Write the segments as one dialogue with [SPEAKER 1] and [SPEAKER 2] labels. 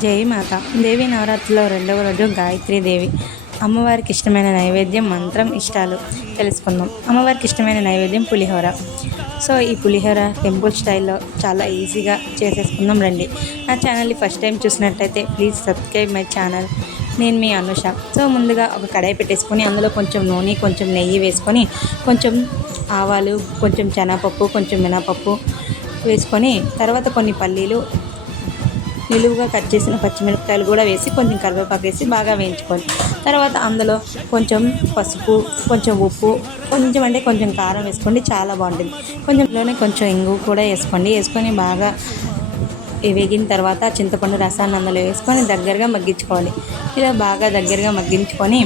[SPEAKER 1] జై మాత. దేవి నవరాత్రిలో రెండవ రోజు గాయత్రి దేవి. అమ్మవారికి ఇష్టమైన నైవేద్యం మంత్రం ఇష్టాలు తెలుసుకుందాం. అమ్మవారికి ఇష్టమైన నైవేద్యం పులిహోర. సో ఈ పులిహోర టెంపుల్ స్టైల్లో చాలా ఈజీగా చేసేసుకుందాం రండి. నా ఛానల్ని ఫస్ట్ టైం చూసినట్టయితే ప్లీజ్ సబ్స్క్రైబ్ మై ఛానల్. నేను మీ అనుష. సో ముందుగా ఒక కడాయి పెట్టేసుకొని అందులో కొంచెం నూనె కొంచెం నెయ్యి వేసుకొని కొంచెం ఆవాలు కొంచెం శనగపప్పు కొంచెం మినపప్పు వేసుకొని తర్వాత కొన్ని పల్లీలు నిలువుగా కట్ చేసిన పచ్చిమిరపకాయలు కూడా వేసి కొంచెం కరివేపాకు వేసి బాగా వేయించుకోవాలి. తర్వాత అందులో కొంచెం పసుపు కొంచెం ఉప్పు కొంచెం అంటే కొంచెం కారం వేసుకోండి చాలా బాగుంటుంది. కొంచెంలోనే కొంచెం ఇంగు కూడా వేసుకోండి. వేసుకొని బాగా వేగిన తర్వాత చింతపండు రసాన్ని అందులో వేసుకొని దగ్గరగా మగ్గించుకోవాలి. ఇలా బాగా దగ్గరగా మగ్గించుకొని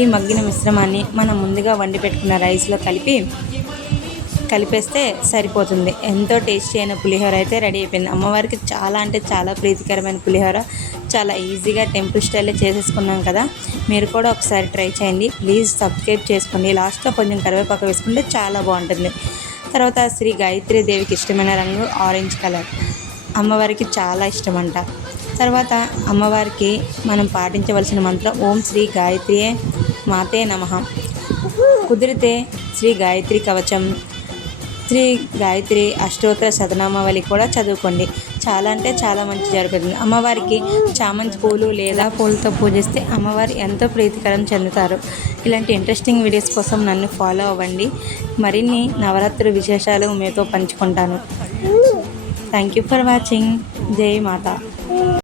[SPEAKER 1] ఈ మగ్గిన మిశ్రమాన్ని మనం ముందుగా వండి పెట్టుకున్న రైస్లో కలిపి కలిపేస్తే సరిపోతుంది. ఎంతో టేస్టీ అయిన పులిహోర అయితే రెడీ అయిపోయింది. అమ్మవారికి చాలా అంటే చాలా ప్రీతికరమైన పులిహోర. చాలా ఈజీగా టెంపుల్ స్టైల్లో చేసేసుకున్నాం కదా. మీరు కూడా ఒకసారి ట్రై చేయండి. ప్లీజ్ సబ్స్క్రైబ్ చేసుకోండి. లాస్ట్లో కొంచెం కరివేపాకు వేసుకుంటే చాలా బాగుంటుంది. తర్వాత శ్రీ గాయత్రి దేవికి ఇష్టమైన రంగు ఆరెంజ్ కలర్. అమ్మవారికి చాలా ఇష్టం అంట తర్వాత అమ్మవారికి మనం పాటించవలసిన మంత్రం ఓం శ్రీ గాయత్రియే మాతే నమః. కుదిరితే శ్రీ గాయత్రి కవచం శ్రీ గాయత్రి అష్టోత్తర శతనామావళి కూడా చదువుకోండి. చాలా అంటే చాలా మంచి జరుగుతుంది. అమ్మవారికి చామంతి పూలు లేదా పూలతో పూజిస్తే అమ్మవారు ఎంతో ప్రీతికరం చెందుతారు. ఇలాంటి ఇంట్రెస్టింగ్ వీడియోస్ కోసం నన్ను ఫాలో అవ్వండి. మరిన్ని నవరాత్రి విశేషాలు మీతో పంచుకుంటాను. థ్యాంక్ యూ ఫర్ వాచింగ్ జై మాత.